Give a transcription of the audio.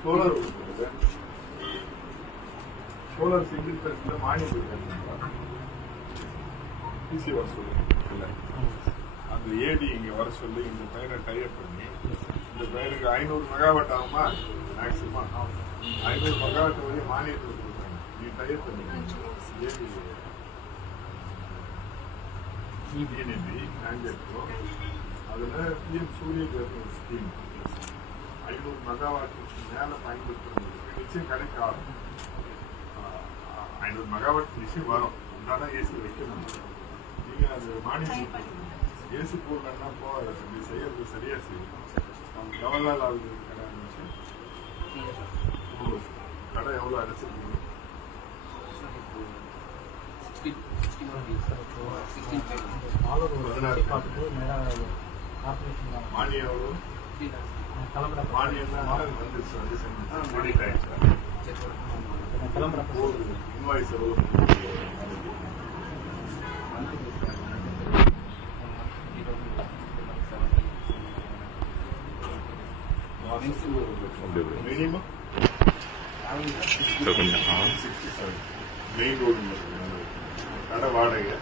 Solar solar single பேஸ்ல மானியம் PC வர சொல்லுங்க அந்த ஏடி இங்க வர சொல்லி இந்த பையனை டைப் பண்ணி இந்த பையனுக்கு ஐநூறு மெகாவாட் ஆகுமா மேக்சிமம் ஐநூறு மெகாவாட் வரையும் மானியத்தில் கொடுக்குறாங்க நீ டைப் பண்ணி ஏடி யூனிட்டி ஆங்கிலோ அதுல பிஎம் சூரிய ஸ்கீம் ஐநூறு மெகாவாட்டுக்கு மேல பயன்படுத்துறவங்களுக்கு நிச்சயம் கிடைக்க ஆரம்பிக்கும் ஆஹ் ஐநூறு மெகாவாட் நிச்சயம் வரும். அதனால ஏசி வைக்கணும். நீங்க அது மானியம் ஏசி போடலன்னா போ இது செய்யறது சரியா செய்யும் அவங்க ஜவஹர்லால் ஆகுது கடை வருஷம். கடை எவ்வளவு அடைச்சிருக்கீங்க? மானியம் எவ்வளவு? மானியம்னா வந்துருச்சு வந்து செஞ்சு மானியம் ஆயிடுச்சு. போகுது. Invoice minimum sixty seven main road கடை வாடகை.